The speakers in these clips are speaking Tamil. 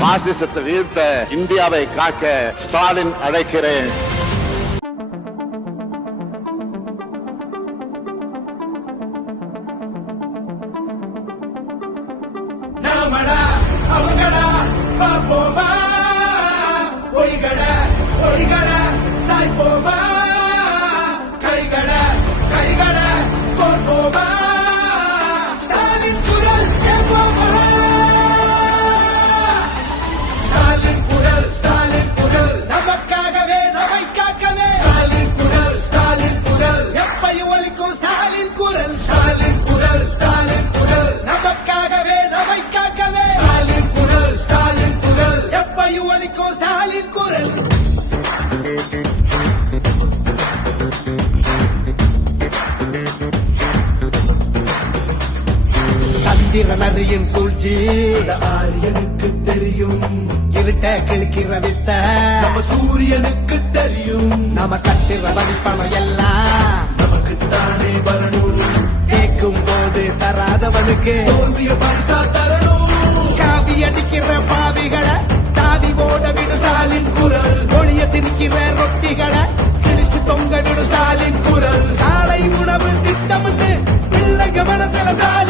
பாசிசத்தை வீழ்த்த இந்தியாவை காக்க ஸ்டாலின் அழைக்கிறேன். நாமடா சந்திரனரியின் சூழ்ச்சி. ஆரியனுக்கு தெரியும். இருட்ட கிழக்கிற வித்த. நம்ம சூரியனுக்கு தெரியும். நாம கட்டுற வரிப்பணம் எல்லாம். நமக்குத்தானே வரணும். கேட்கும் போது தராதவனுக்கு. தோல்விய பரிசா தரணும். காவி அடிக்கிற பாவிகளை போட விடு ஸ்டாலின் குரல் ஒளிய திணிக்கிற ரொட்டிகளை கிழிச்சு தொங்க விடு ஸ்டாலின் குரல் காலை உணவு திட்டமிட்டு பிள்ளை கவனத்தில் ஸ்டாலின்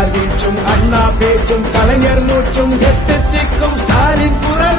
അണ്ണാർ വീഴ്ചും അണ്ണാ പേച്ചും കലഞ്ഞർ മൂച്ചും എത്തെത്തിക്കും സ്റ്റാലിൻ കുരൽ